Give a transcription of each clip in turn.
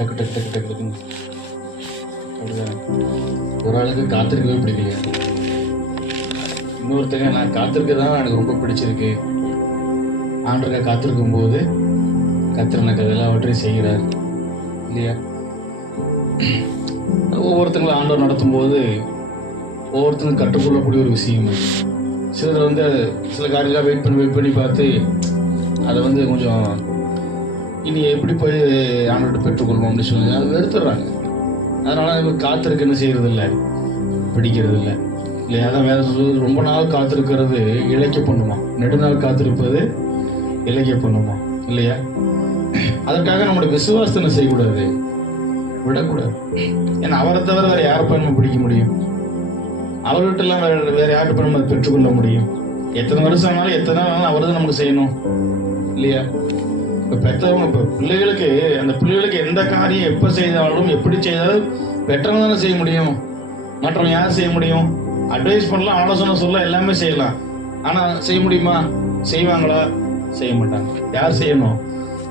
டக்கு டக்கு டக்கு டக்கு டக்குன்னு அப்படிதான். ஒரு ஆளுக்கு காத்திருக்கவே பிடிக்கலையா, இன்னொருத்தங்க நான் காத்திருக்க தான் எனக்கு ரொம்ப பிடிச்சிருக்கு. ஆண்டவருக்காக காத்திருக்கும் போது கர்த்தர் எனக்கு எல்லாவற்றையும் செய்கிறார் இல்லையா? ஒவ்வொருத்தங்களும் ஆண்டவர் நடத்தும் போது ஒவ்வொருத்தரும் கற்றுக்கொள்ளக்கூடிய ஒரு விஷயம். சிலர் வந்து சில காரியங்களாக வெயிட் பண்ணி பார்த்து அதை வந்து கொஞ்சம் இனி எப்படி போய் ஆண்டவர்கிட்ட பெற்றுக்கொள்வோம் அப்படின்னு சொல்லி அதை வெறுத்துடுறாங்க. அதனால காத்திருக்க என்ன செய்யறது இல்லை, பிடிக்கிறது இல்லை இல்லையா? அதான் வேற சொல்றது, ரொம்ப நாள் காத்திருக்கிறது இழைக்க பண்ணுமா, நெடுநாள் காத்திருப்பது இழைக்க பண்ணுமா இல்லையா? அதற்காக நம்முடைய விசுவாசத்தை செய்யக்கூடாது, விடக்கூடாது. ஏன்னா அவரை தவிர வேற யாரை போய் நம்ம பிடிக்க முடியும்? அவர்கிட்ட எல்லாம் வேற யார்கிட்ட போய் நம்ம பெற்றுக்கொள்ள முடியும்? எத்தனை வருஷம் ஆனாலும் எத்தனை நாள் அவர் தான் நமக்கு செய்யணும் இல்லையா? இப்ப பெற்றவங்க இப்ப பிள்ளைகளுக்கு, அந்த பிள்ளைகளுக்கு எந்த காரியம் எப்ப செய்தாலும் எப்படி செய்தாலும் பெற்றவங்க தானே செய்ய முடியும். மற்றவங்க யார் செய்ய முடியும்? அட்வைஸ் பண்ணலாம், ஆலோசனை சொல்ல, எல்லாமே செய்யலாம். ஆனா செய்ய முடியுமா? செய்வாங்களா? செய்ய மாட்டாங்க. யார் செய்யணும்?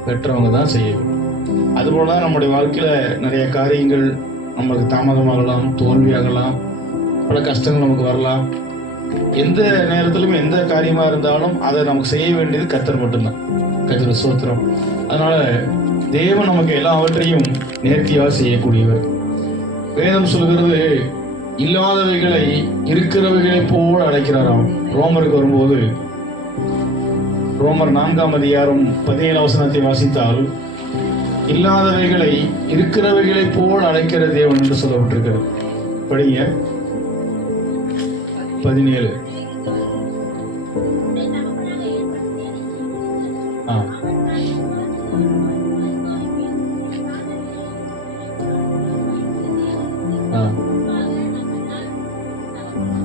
பெற்றவங்க தான் செய்யணும். அதுபோலதான் நம்முடைய வாழ்க்கையில நிறைய காரியங்கள் நமக்கு தாமதமாகலாம், தோல்வியாகலாம், பல கஷ்டங்கள் நமக்கு வரலாம். எந்த நேரத்திலும் எந்த காரியமா இருந்தாலும் அதை நமக்கு செய்ய வேண்டியது கர்த்தர் மட்டும்தான். கர்த்தர் ஸ்தோத்திரம். அதனால தேவன் நமக்கு எல்லாவற்றையும் நேர்த்தியாக செய்யக்கூடியவர். வேதம் சொல்கிறது, இல்லாதவைகளை இருக்கிறவைகளை போல அழைக்கிறாராம். ரோமருக்கு வரும்போது, ரோமர் 4ஆம் அதிகாரம் 17 வசனத்தை வாசித்தால், இல்லாதவைகளை இருக்கிறவைகளை போல் அழைக்கிற தேவன் என்று சொல்லப்பட்டிருக்கிறது. படிங்க 17.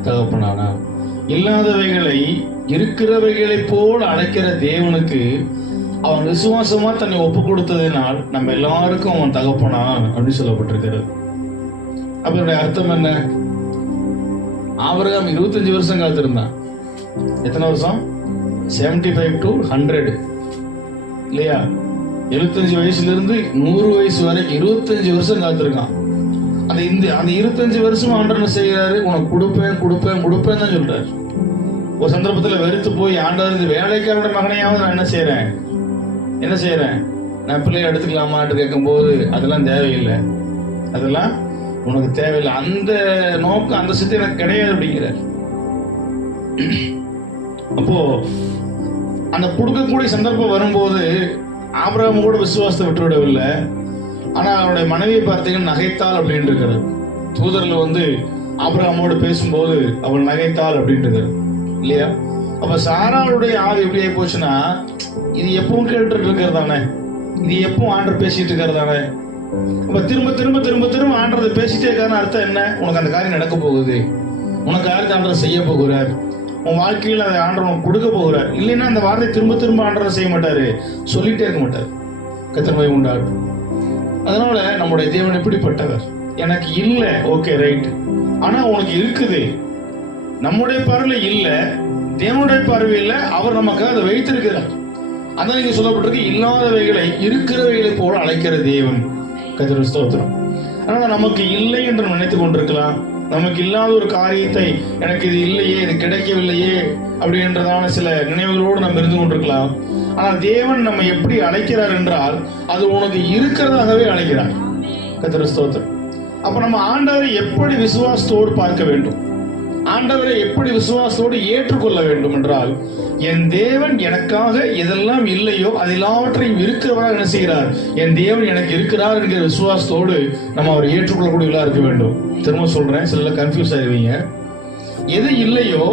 தகப்பனானா இல்லாதவைகளை இருக்கிறவைகளை போல் அழைக்கிற தேவனுக்கு அவன் விசுவாசமா தன்னை ஒப்பு கொடுத்ததினால் நம்ம எல்லாருக்கும் அவன் தகப்பனான் அப்படின்னு சொல்லப்பட்டிருக்கிறது. அதனுடைய அர்த்தம் என்ன? ஆபிரகாம் 25 வருஷம் காத்திருந்தான். எத்தனை வருஷம்? 75 to 100 இல்லையா? 75 வயசுல இருந்து 100 வயசு வரைக்கும் 25 வருஷம் காத்திருக்கான். அந்த 25 வருஷம் ஆண்டவர் செய்யறாரு, உனக்கு கொடுப்பேன் கொடுப்பேன் கொடுப்பேன் தான் சொல்றாரு. ஒரு சந்தர்ப்பத்துல வெறுத்து போய் ஆண்டவர், வேலைக்காரோட மகனையாவது நான் என்ன செய்யறேன், நான் பிள்ளைய எடுத்துக்கலாமான்னு கேட்கும் போது, அதெல்லாம் தேவையில்லை, அதெல்லாம் உனக்கு தேவையில்லை, அந்த நோக்கம் அந்த சித்தி எனக்கு கிடையாது அப்படிங்கிற. அப்போ அந்த கொடுக்கக்கூடிய சந்தர்ப்பம் வரும்போது ஆபிரகாம் கூட விசுவாசத்தை விட்டுவிடவில்லை. ஆனா அவருடைய மனைவியை பார்த்தீங்கன்னா நகைத்தாள் அப்படின்னு இருக்கிறது. தூதர்ல வந்து ஆபிரகாமோடு பேசும்போது அவள் நகைத்தாள் அப்படின்னு இருக்கிறது இல்லையா? அப்ப சாராளுடைய ஆவி எப்படி ஆகி போச்சுன்னா, இது எப்பவும் கேட்டு இருக்கிறது தானே, இது எப்பவும் ஆண்டர் பேசிட்டு இருக்கிறது தானே. அப்ப திரும்ப திரும்ப திரும்ப திரும்ப ஆண்டர் பேசிட்டே இருக்காருன்னு அர்த்தம் என்ன? உனக்கு அந்த காரியம் நடக்க போகுது, உனக்கு யாருக்கு ஆண்டர் செய்ய போகிறார், உன் வாழ்க்கையில் அதை ஆண்டர் உனக்கு கொடுக்க போகிறார். இல்லைன்னா அந்த வார்த்தை திரும்ப திரும்ப ஆண்டர் செய்ய மாட்டாரு, சொல்லிட்டே இருக்க மாட்டார். கர்த்தர் உண்டாரு. அதனால நம்முடைய தேவன் எப்படிப்பட்டவர்? எனக்கு இல்லை, ஓகே ரைட், ஆனா உனக்கு இருக்குது. நம்முடைய பார்வையில இல்ல, தேவனுடைய பார்வையில அவர் நமக்கு அதை வைத்திருக்கிறார். அதான் நீங்க சொல்லப்பட்டிருக்கு, இல்லாதவைகளை இருக்கிறவைகளை போல அழைக்கிற தேவன். கர்த்தருக்கு ஸ்தோத்திரம். அதனால நமக்கு இல்லை என்று நினைத்துக் கொண்டிருக்கலாம். நமக்கு இல்லாத ஒரு காரியத்தை, எனக்கு இது இல்லையே, இது கிடைக்கவில்லையே அப்படின்றதான சில நினைவுகளோடு நம்ம இருந்து கொண்டிருக்கலாம். ஆனால் தேவன் நம்ம எப்படி அழைக்கிறார் என்றால், அது உனக்கு இருக்கிறதாகவே அழைக்கிறார். கர்த்தருக்கு ஸ்தோத்திரம். அப்ப நம்ம ஆண்டவரை எப்படி விசுவாசத்தோடு பார்க்க வேண்டும், ஆண்டவரை எப்படி விசுவாசத்தோடு ஏற்றுக்கொள்ள வேண்டும் என்றால், என் தேவன் எனக்காக எதெல்லாம் இல்லையோ அது எல்லாவற்றையும் இருக்கிறவராக என்ன செய்கிறார், என் தேவன் எனக்கு இருக்கிறார் என்கிற விசுவாசத்தோடு நம்ம அவரை ஏற்றுக்கொள்ளக்கூடியவர்களா இருக்க வேண்டும். திரும்ப சொல்றேன், சில கன்ஃபியூஸ் ஆயிருவீங்க. எது இல்லையோ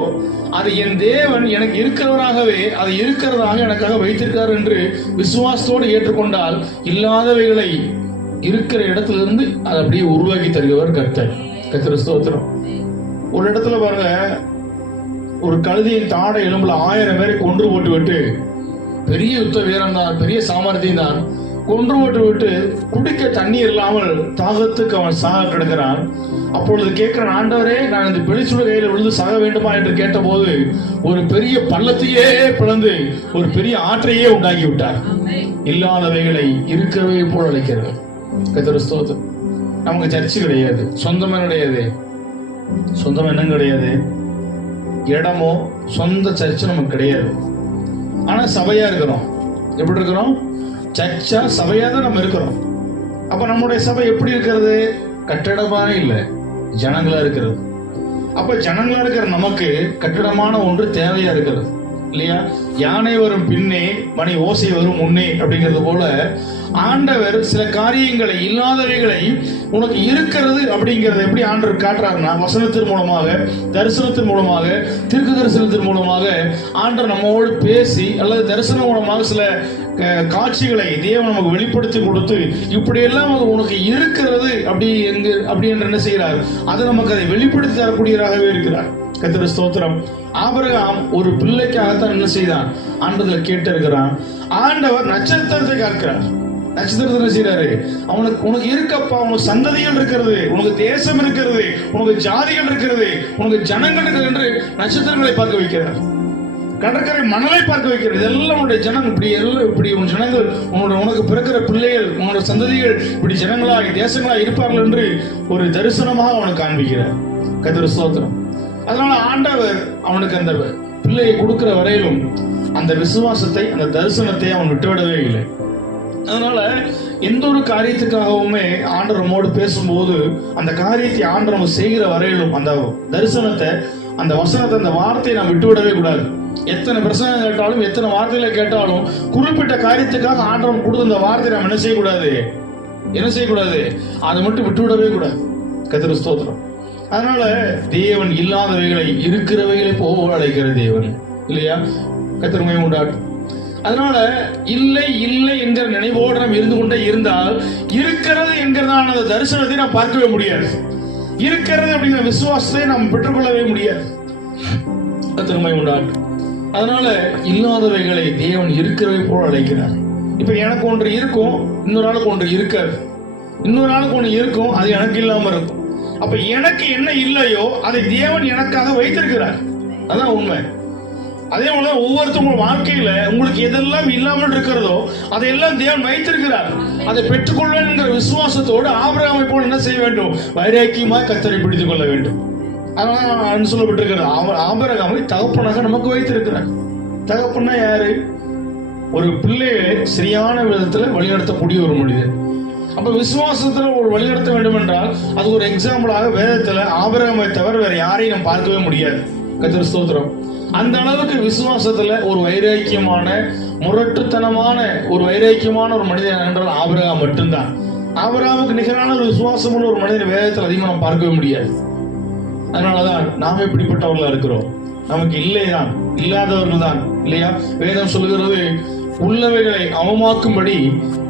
அது என் தேவன் எனக்கு இருக்கிறவராகவே, அது இருக்கிறதாக எனக்காக வைத்திருக்கார் என்று விசுவாசத்தோடு ஏற்றுக்கொண்டால், இல்லாதவைகளை இருக்கிற இடத்துல இருந்து அதை அப்படியே உருவாக்கி தருகிறவர் கர்த்தர். கர்த்தர் ஸ்தோத்திரம். ஒரு இடத்துல பாருங்க, ஒரு கழுதையின் தாடை எலும்புல 1000 பேரை கொன்று போட்டு விட்டு, பெரிய யுத்த வீரன் தான், பெரிய சாமர்த்தியம் தான், கொன்று போட்டு விட்டு குடிக்க தண்ணீர் இல்லாமல் தாகத்துக்கு அவன் சாக கிடக்கிறான். அப்பொழுது கேட்கிறான், ஆண்டவரே நான் இந்த பெலிஸ்தருடைய கையில் விழுந்து சாக வேண்டுமா என்று கேட்டபோது ஒரு பெரிய பள்ளத்தையே பிளந்து ஒரு பெரிய ஆற்றையே உண்டாக்கி விட்டார். இல்லாதவைகளை இருக்கிறவை போல் அழைக்கிறது. கர்த்தருக்கு ஸ்தோத்திரம். நமக்கு சர்ச்சு கிடையாது, சொந்தமே கிடையாது. சொந்தம் என்ன கிடையாது, இடமோ சொந்த சர்ச்சு நமக்கு கிடையாது. ஆனா சபையா இருக்கிறோம். எப்படி இருக்கிறோம்? சர்ச்சா சபையா தான் நம்ம இருக்கிறோம். அப்ப நம்முடைய சபை எப்படி இருக்கிறது? கட்டடமா இல்லை, ஜனங்களா இருக்கிறது. அப்ப ஜனங்களா இருக்கிற நமக்கு கட்டடமான ஒன்று தேவையா இருக்கிறது இல்லையா? யானை வரும் பின்னே மணி ஓசை வரும் முன்னே அப்படிங்கிறது போல ஆண்டவர் சில காரியங்களை, இல்லாதவைகளை உனக்கு இருக்கிறது அப்படிங்கறத எப்படி ஆண்டவர் காட்டுறாருன்னா, வசனத்தின் மூலமாக, தரிசனத்தின் மூலமாக, தீர்க்க தரிசனத்தின் மூலமாக ஆண்டவர் நம்மோடு பேசி அல்லது தரிசனம் மூலமாக சில காட்சிகளை தேவன் நமக்கு வெளிப்படுத்தி கொடுத்து இப்படியெல்லாம் அது உனக்கு இருக்கிறது அப்படி என்று என்ன செய்கிறார்? அதை நமக்கு அதை வெளிப்படுத்தி தரக்கூடியவராகவே இருக்கிறார். கர்த்தருக்கு ஸ்தோத்திரம். ஆபிரகாம் ஒரு பிள்ளைக்காகத்தான் என்ன செய்தான்? ஆண்டவரை கேட்டு இருக்கிறான். ஆண்டவர் நட்சத்திரத்தை காக்கிறார். நட்சத்திரத்தை என்ன செய்யறாரு? உனக்கு இருக்கப்பா, உனக்கு சந்ததிகள் இருக்கிறது, உனக்கு தேசம் இருக்கிறது, உனக்கு ஜாதிகள் இருக்கிறது, உனக்கு ஜனங்கள் இருக்கிறது என்று நட்சத்திரங்களை பார்க்க வைக்கிறார். கடற்கரை மணலை பார்க்க வைக்கிறது. இதெல்லாம் உன்னுடைய ஜனம், இப்படி உன் ஜனங்கள், உனக்கு பிறக்கிற பிள்ளைகள், உன்னோட சந்ததிகள் இப்படி ஜனங்களாய் தேசங்களாய் இருப்பார்கள் என்று ஒரு தரிசனமாக அவனுக்கு காண்பிக்கிறார். கர்த்தருக்கு ஸ்தோத்திரம். அதனால ஆண்டவர் அவனுக்கு அந்த பிள்ளையை கொடுக்கிற வரையிலும் அந்த விசுவாசத்தை, அந்த தரிசனத்தை அவன் விட்டுவிடவே இல்லை. அதனால எந்த ஒரு காரியத்துக்காகவுமே ஆண்டவர் நம்மோடு பேசும்போது அந்த காரியத்தை ஆண்டவர் நம்ம செய்கிற வரையிலும் அந்த தரிசனத்தை, அந்த வசனத்தை, அந்த வார்த்தையை நாம் விட்டுவிடவே கூடாது. எத்தனை பிரசங்கம் கேட்டாலும், எத்தனை வார்த்தைகளை கேட்டாலும், குறிப்பிட்ட காரியத்துக்காக ஆண்டவன் கொடுத்த அந்த வார்த்தையை நாம் என்ன செய்யக்கூடாது, அதை மட்டும் விட்டுவிடவே கூடாது. கர்த்தருக்கு ஸ்தோத்திரம். அதனால தேவன் இல்லாதவைகளை இருக்கிறவைகளை போல அழைக்கிற தேவன் இல்லையா? கர்த்தர் மகிமை உண்டாகட்டும். அதனால இல்லை இல்லை என்கிற நினைவோடு நாம் இருந்து கொண்டே இருந்தால் இருக்கிறது என்கிறதான அந்த தரிசனத்தை நாம் பார்க்கவே முடியாது. இருக்கிறது அப்படிங்கிற விசுவாசத்தை நாம் பெற்றுக்கொள்ளவே முடியாது. கர்த்தர் மகிமை உண்டாகட்டும். அதனால இல்லாதவைகளை தேவன் இருக்கிறவை போல அழைக்கிறார். இப்ப எனக்கு ஒன்று இருக்கும், இன்னொரு ஆளுக்கு ஒன்று இருக்காது. இன்னொரு ஆளுக்கு ஒன்று இருக்கும், அது எனக்கு இல்லாம இருக்கும். அப்ப எனக்கு என்ன இல்லையோ அதை தேவன் எனக்காக வைத்திருக்கிறார். அதான் உண்மை. அதே போல ஒவ்வொருத்தவங்க வாழ்க்கையில உங்களுக்கு எதெல்லாம் இல்லாமல் இருக்கிறதோ அதையெல்லாம் தேவன் வைத்திருக்கிறார். அதை பெற்றுக்கொள்வேன் என்கிற விசுவாசத்தோடு ஆபிரகாமை போல என்ன செய்ய வேண்டும்? வைராக்கியமாக கர்த்தரை பிடித்துக் கொள்ள வேண்டும். அதனால சொல்லப்பட்டிருக்கிறது, ஆபிரகாமை தகப்பனாக நமக்கு வைத்திருக்கிறார். தகப்பன்னா யாரு? ஒரு பிள்ளையை சரியான விதத்துல வழிநடத்தக்கூடிய ஒரு மனிதன். அப்ப விசுவாசத்துல ஒரு வழிநடத்த வேண்டும் என்றால் அது ஒரு எக்ஸாம்பிளாக வேதத்துல ஆபிரகாமை தவிர வேற யாரையும் நம்ம பார்க்கவே முடியாது. கர்த்தருக்கு ஸ்தோத்திரம். அந்த அளவுக்கு விசுவாசத்துல ஒரு வைராக்கியமான, முரட்டுத்தனமான ஒரு மனிதன் என்றால் ஆபிரகாம் மட்டும்தான். ஆபிரகாமுக்கு நிகரான ஒரு விசுவாசம் உள்ள ஒரு மனிதன் வேதத்தில் அதிகமாக நம்ம பார்க்கவே முடியாது. அதனாலதான் நாம் எப்படிப்பட்டவர்களா இருக்கிறோம்? நமக்கு இல்லைதான், இல்லாதவர்கள் தான் இல்லையா? வேதம் சொல்லுகிறது, உள்ளவைகளை அவமாக்கும்படி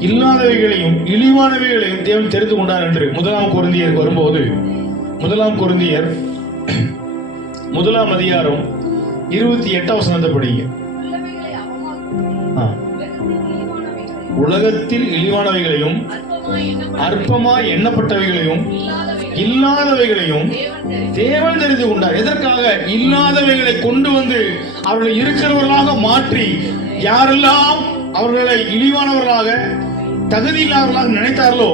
இல்லாதவைகளையும் இழிவானவைகளையும் தேவன் தெரிந்து கொண்டார் என்று. 1 கொரிந்தியர் வரும்போது 1 கொரிந்தியர் 1 அதிகாரம் 28 வசனத்தை படிங்க. உலகத்தில் இழிவானவைகளையும் அற்பமாய் எண்ணப்பட்டவைகளையும் இல்லாதவைகளையும் தேவன் தெரிந்து கொண்டார். எதற்காக? இல்லாதவைகளை கொண்டு வந்து அவர்களை இருக்கிறவர்களாக மாற்றி, யாரெல்லாம் அவர்களை இழிவானவர்களாக, தகுதி இல்லாதவர்களாக நினைத்தார்களோ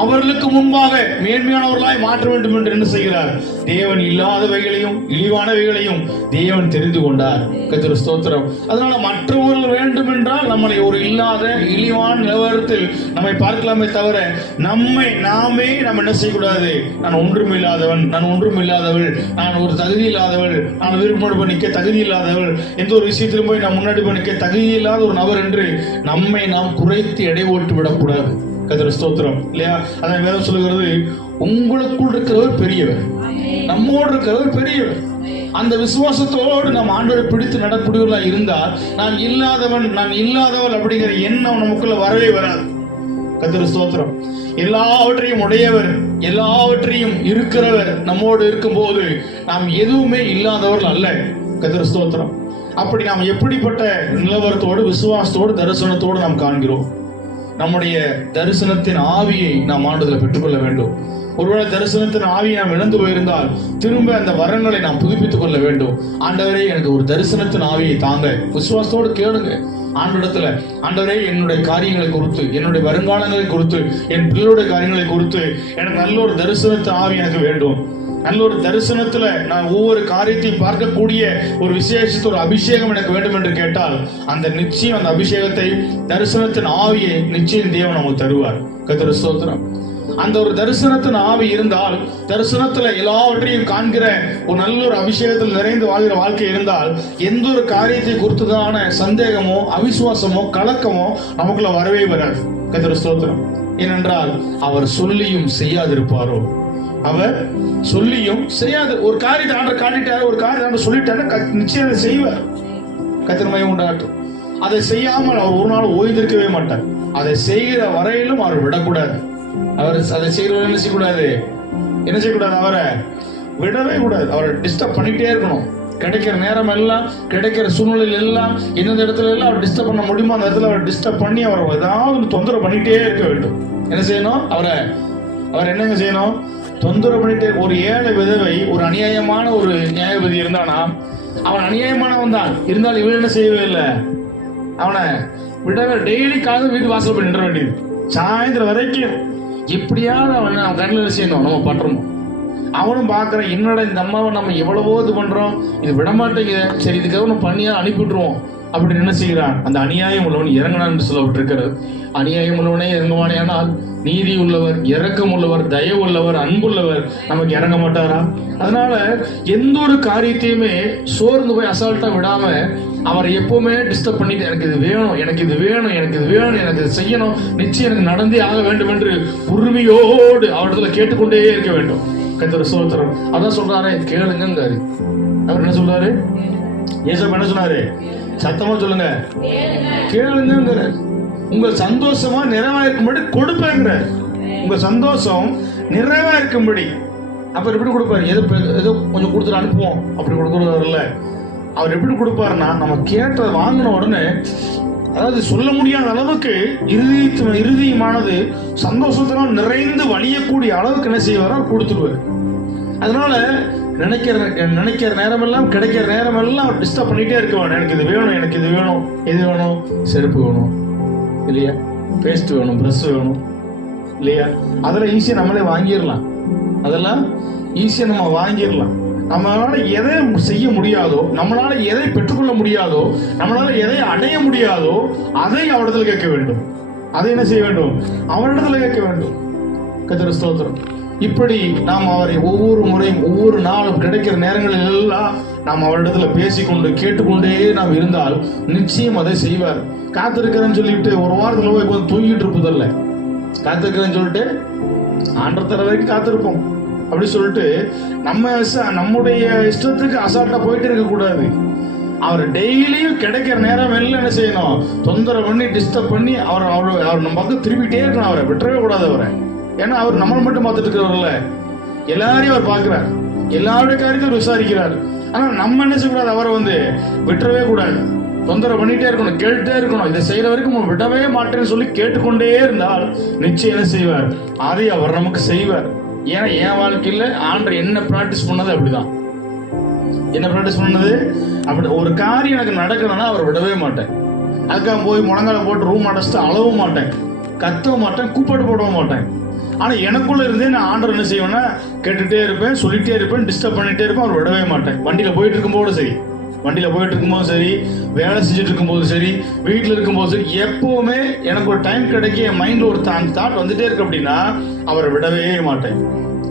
அவர்களுக்கு முன்பாக மேன்மையானவர்களாய் மாற்ற வேண்டும் என்று என்ன செய்கிறார்? தேவன் இல்லாதவைகளையும் இழிவானவைகளையும் தேவன் தெரிந்து கொண்டார். கர்த்தருக்கு ஸ்தோத்திரம். அதனால மற்றவர்கள் வேண்டும் என்றால் நம்மளை ஒரு இல்லாத இழிவான நிலவரத்தில் நம்மை பார்க்கலாமே தவிர நாமே நம்ம என்ன செய்யக்கூடாது? நான் ஒன்றும் இல்லாதவன், நான் ஒன்றும் இல்லாதவள், நான் ஒரு தகுதி இல்லாதவள், நான் விருப்பம் பண்ணிக்க தகுதி இல்லாதவள், எந்த ஒரு விஷயத்திலும் போய் நான் முன்னாடி பண்ணிக்க தகுதி இல்லாத ஒரு நபர் என்று நம்மை நாம் குறைத்து எடை போட்டு விடக்கூடாது. கர்த்தருக்கு ஸ்தோத்திரம் இல்லையா? அதான் வேதம் சொல்லுகிறது, உங்களுக்குள் இருக்கிறவர் பெரியவர், நம்மோடு இருக்கிறவர் பெரியவர். அந்த விசுவாசத்தோடு நாம் ஆண்டவரை பிடித்து நடக்கூடியவர்களா இருந்தால் நான் இல்லாதவன், நான் இல்லாதவள் அப்படிங்கிற எண்ணம் நமக்குள்ள வரவே வராது. கர்த்தருக்கு ஸ்தோத்திரம். எல்லாவற்றையும் உடையவர், எல்லாவற்றையும் இருக்கிறவர் நம்மோடு இருக்கும் போது நாம் எதுவுமே இல்லாதவர்கள் அல்ல. கர்த்தருக்கு ஸ்தோத்திரம். அப்படி நாம் எப்படிப்பட்ட நிலவரத்தோடு, விசுவாசத்தோடு, தரிசனத்தோடு நாம் காண்கிறோம்? நம்முடைய தரிசனத்தின் ஆவியை நாம் ஆண்டவரில் பெற்றுக்கொள்ள வேண்டும். ஒருவேளை தரிசனத்தின் ஆவியை நாம் இழந்து போயிருந்தால் திரும்ப அந்த வரங்களை நாம் புதுப்பித்துக் கொள்ள வேண்டும். ஆண்டவரே, எனக்கு ஒரு தரிசனத்தின் ஆவியை தாங்க. விசுவாசத்தோடு கேளுங்க. ஆண்டவரிடத்துல, ஆண்டவரே என்னுடைய காரியங்களை குறித்து, என்னுடைய வருங்காலங்களை குறித்து, என் பிள்ளையுடைய காரியங்களை குறித்து எனக்கு நல்ல ஒரு தரிசனத்தை ஆவி எனக்கு வேண்டும். நல்ல ஒரு தரிசனத்துல நான் ஒவ்வொரு காரியத்தையும் பார்க்கக்கூடிய ஒரு விசேஷத்தை, ஒரு அபிஷேகம் எனக்கு வேண்டும் என்று கேட்டால், அந்த நிச்சயம், அந்த அபிஷேகத்தை, தரிசனத்தின் ஆவியை நிச்சயம் தேவன் நமக்கு தருவார். கர்த்தருக்கு ஸ்தோத்திரம். அந்த ஒரு தரிசனத்தின் ஆவி இருந்தால், தரிசனத்துல எல்லாவற்றையும் காண்கிற ஒரு நல்ல ஒரு அபிஷேகத்தில் நிறைந்து வாழ்கிற வாழ்க்கை இருந்தால், எந்த ஒரு காரியத்தை குறித்துதான சந்தேகமோ அவிசுவாசமோ கலக்கமோ நமக்குள்ள வரவே வராது. கர்த்தருக்கு ஸ்தோத்திரம். ஏனென்றால் அவர் சொல்லியும் செய்யாதிருப்பாரோ? அவர் சொல்லியும் செய்யாது. ஒரு காரியத்தை ஆண்டவர் காட்டிட்டாரு, ஒரு காரியத்தை ஆண்டவர் சொல்லிட்டாரு, நிச்சயம் அதை செய்வார். கர்த்தர் மகிமை உண்டாகட்டும். அதை செய்யாமல் அவர் ஒரு நாள் ஓய்ந்திருக்கவே மாட்டார். அதை செய்கிற வரையிலும் அவர் விடக்கூடாது. அவர் அதை செய்யறது என்ன செய்யக்கூடாது, என்ன செய்யக்கூடாது, அவரை விடவே கூடாது. அவரை டிஸ்டர்ப் பண்ணிட்டே இருக்கணும். கிடைக்கிற நேரம் எல்லாம், கிடைக்கிற சூழ்நிலையில் எல்லாம், எந்தெந்த இடத்துல எல்லாம் அவர் டிஸ்டர்ப் பண்ண முடியுமோ அந்த இடத்துல அவர் டிஸ்டர்ப் பண்ணி அவரை ஏதாவது தொந்தரவு பண்ணிட்டே இருக்க வேண்டும். என்ன செய்யணும்? அவர் என்னங்க செய்யணும்? தொந்தரவு பண்ணிட்டே. ஒரு ஏழை விதவை, ஒரு அநியாயமான ஒரு நியாயபதி இருந்தானா, அவன் அநியாயமானவன் தான், இருந்தாலும் இவன் என்ன செய்யவே இல்லை, அவனை விடவே. டெய்லி காலையில் வீட்டு வாசல் போய் நின்ற வேண்டியது, சாயந்தரம் வரைக்கும். எப்படியாவது அவன் கண்ணில் செய்யணும், நம்ம பண்றோமோ. அவனும் பார்க்கறான், என்னடா இந்த அம்மாவை நம்ம எவ்வளவோ இது பண்றோம், இது விடமாட்டேங்குது, சரி இதுக்காக நம்ம பண்ணியா அனுப்பிவிட்டுருவோம் அப்படின்னு என்ன செய்கிறான்? அந்த அநியாயம் உள்ளவன் இறங்கினான் என்று சொல்லப்பட்டிருக்கிறது. அநியாயம் உள்ளவனே இறங்குவானேயானால் நீதி உள்ளவர், இரக்கம் உள்ளவர், தயவு உள்ளவர், அன்புள்ளவர் நமக்கு இறங்க மாட்டாரா? அதனால எந்த ஒரு காரியத்தையுமே சோர்ந்து போய் அசால்ட்டா விடாம அவர் எப்பவுமே டிஸ்டர்ப் பண்ணிட்டு, எனக்கு இது வேணும், எனக்கு இது வேணும், எனக்கு இது வேணும், எனக்கு இது செய்யணும், நிச்சயம் எனக்கு நடந்தே ஆக வேண்டும் என்று உரிமையோடு அவரிடத்துல கேட்டுக்கொண்டே இருக்க வேண்டும். கர்த்தர் ஸ்தோத்திரம். அதான் சொல்றாரு, கேளுங்காரு. அவர் என்ன சொல்றாரு? இயேசு என்ன சொன்னாரு? சத்தமா சொல்லுங்க, கேளுங்க. உங்க சந்தோஷமா நிறைவா இருக்கும்படி கொடுப்பேங்கிற. உங்க சந்தோஷம் நிறைவா இருக்கும்படி. அப்ப எப்படி கொடுப்பாரு? ஏதோ கொஞ்சம் கொடுத்துட்டு அனுப்புவோம் அப்படி கொடுக்கறது இல்ல. அவர் எப்படி கொடுப்பாருன்னா, நம்ம கேட்டதை வாங்கின உடனே, அதாவது சொல்ல முடியாத அளவுக்கு இறுதியமானது சந்தோஷத்தினால் நிறைந்து வழியக்கூடிய அளவுக்கு என்ன செய்வாரோ கொடுத்துருவாரு. அதனால நினைக்கிற நேரம் எல்லாம், கிடைக்கிற நேரம் எல்லாம் அவர் டிஸ்டர்ப் பண்ணிட்டே இருக்க வேணும். எனக்கு இது வேணும், எனக்கு இது வேணும், எது வேணும்? செருப்பு வேணும் இல்லையா, பேஸ்ட் வேணும், பிரஷ் வேணும் இல்லையா, அதெல்லாம் ஈஸியா நம்மளே வாங்கிடலாம். அதெல்லாம் ஈஸியா நம்ம வாங்கிடலாம். நம்மளால எதை செய்ய முடியாதோ, நம்மளால எதை பெற்றுக்கொள்ள முடியாதோ, நம்மளால எதை அடைய முடியாதோ அதை அவரிடத்துல கேட்க வேண்டும். அதை என்ன செய்ய வேண்டும்? அவரிடத்துல கேட்க வேண்டும். கர்த்தருக்கு ஸ்தோத்திரம். இப்படி நாம் அவரை ஒவ்வொரு முறையும், ஒவ்வொரு நாளும் கிடைக்கிற நேரங்களில் எல்லாம் நாம் அவரிடத்துல பேசிக்கொண்டு கேட்டுக்கொண்டே நாம் இருந்தால் நிச்சயம் அதை செய்வார். காத்திருக்கிறேன்னு சொல்லிட்டு ஒரு வாரத்துல போய் தூங்கிட்டு இருப்பதில்லை. காத்திருக்கிறேன்னு சொல்லிட்டு ஆண்டவர் தர வரைக்கும் காத்திருப்போம் அப்படி சொல்லிட்டு நம்முடைய இஷ்டத்துக்கு அசால்ட்டா போயிட்டு இருக்க கூடாது. அவர் டெய்லியும் கிடைக்கிற நேரம் எல்லாம் என்ன செய்யணும்? தொந்தரவு பண்ணி டிஸ்டர்ப் பண்ணி அவர் நம்ம பக்கம் திரும்பிட்டே இருக்கணும். அவரை விட்டுறவே கூடாது அவரை. ஏன்னா அவர் நம்மளை மட்டும் பார்த்துட்டு இருக்கிறவர்ல, எல்லாரையும் அவர் பார்க்கிறார், எல்லாருடைய காரியத்தையும் விசாரிக்கிறார். ஆனா நம்ம என்ன செய்யக்கூடாது? அவரை விட்டுறவே கூடாது. தொந்தரவு பண்ணிட்டே இருக்கணும், கேட்டுட்டே இருக்கணும். இதை செய்யற வரைக்கும் விடவே மாட்டேன்னு சொல்லி கேட்டுக்கொண்டே இருந்தால் நிச்சயம் என்ன செய்வார்? அதை அவர் நமக்கு செய்வார். ஏன்னா என் வாழ்க்கையில ஆண்டவர் என்ன பிராக்டிஸ் பண்ணது அப்படிதான். என்ன பிராக்டிஸ் பண்ணது? அப்படி ஒரு காரியம் எனக்கு நடக்கணும்னா அவர் விடவே மாட்டேன். அதுக்காக போய் முழங்கால போட்டு ரூம் அடைச்சிட்டு அழவும் மாட்டேன், கத்தவும் மாட்டேன், கூப்பாட்டு போடவும் மாட்டேன். ஆனா எனக்குள்ள இருந்தே நான் ஆண்டவர் என்ன செய்வேன்னா கேட்டுட்டே இருப்பேன், சொல்லிட்டே இருப்பேன், டிஸ்டர்ப் பண்ணிட்டே இருப்பேன். அவர் விடவே மாட்டேன். வண்டியில போயிட்டு இருக்கும்போது சரி, வேலை செஞ்சுட்டு இருக்கும்போது சரி, வீட்டில் இருக்கும்போது சரி, எப்பவுமே எனக்கு ஒரு டைம் கிடைக்க என் மைண்ட்ல ஒரு தாட் வந்துட்டே இருக்கு அப்படின்னா அவரை விடவே மாட்டேன்.